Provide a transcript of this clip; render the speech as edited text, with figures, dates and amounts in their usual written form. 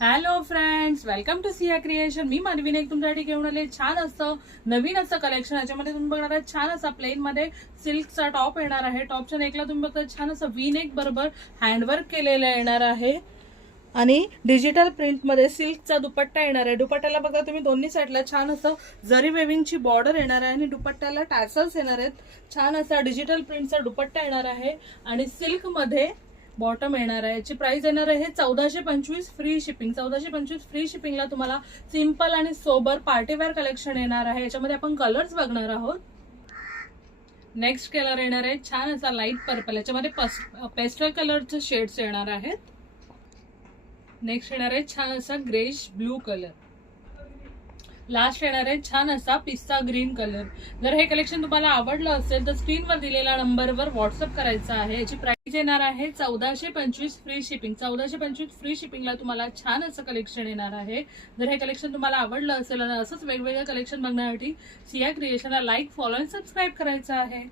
Hello friends, welcome to Siya creation. मी मानवी नाईक तुमच्यासाठी घेऊन आले छान असं नवीन असं कलेक्शन. याच्यामध्ये तुम्ही बघणार आहे छान असा प्लेन मध्ये सिल्कचा टॉप येणार आहे. टॉपच्या नेकला तुम्ही बघता छान असं वी नेक बरोबर हँडवर्क केलेलं येणार आहे आणि डिजिटल प्रिंट मध्ये सिल्कचा दुपट्टा येणार आहे. दुपट्ट्याला बघा तुम्ही दोन्ही साईडला छान असं जरी वेविंगची बॉर्डर येणार आहे आणि दुपट्ट्याला टॅसल्स येणार आहेत. छान असा डिजिटल प्रिंटचा दुपट्टा येणार आहे आणि सिल्क मध्ये बॉटम येणार आहे. याची प्राइस येणार आहे 1425 फ्री शिपिंग. 1425 फ्री शिपिंगला तुम्हाला सिंपल आणि सोबर पार्टीवेअर कलेक्शन येणार आहे. याच्यामध्ये आपण कलर्स बघणार आहोत. नेक्स्ट कलर येणार आहे छान असा लाईट पर्पल. याच्यामध्ये पेस्टल कलरचे शेड्स येणार आहेत. नेक्स्ट येणार आहे छान असा ग्रेश ब्लू कलर. लास्ट येणार आहे छान असा पिस्ता ग्रीन कलर. जर हे कलेक्शन तुम्हाला आवडलं असेल तर स्क्रीनवर दिलेल्या नंबरवर व्हॉट्सअप करायचा आहे. याची प्राइस येणार आहे 1425 फ्री शिपिंग. 1425 फ्री शिपिंगला तुम्हाला छान असं कलेक्शन येणार आहे. जर हे कलेक्शन तुम्हाला आवडलं असेल आणि असंच वेगवेगळं कलेक्शन बघण्यासाठी सिया क्रिएशनला लाईक, फॉलो आणि सबस्क्राईब करायचं आहे.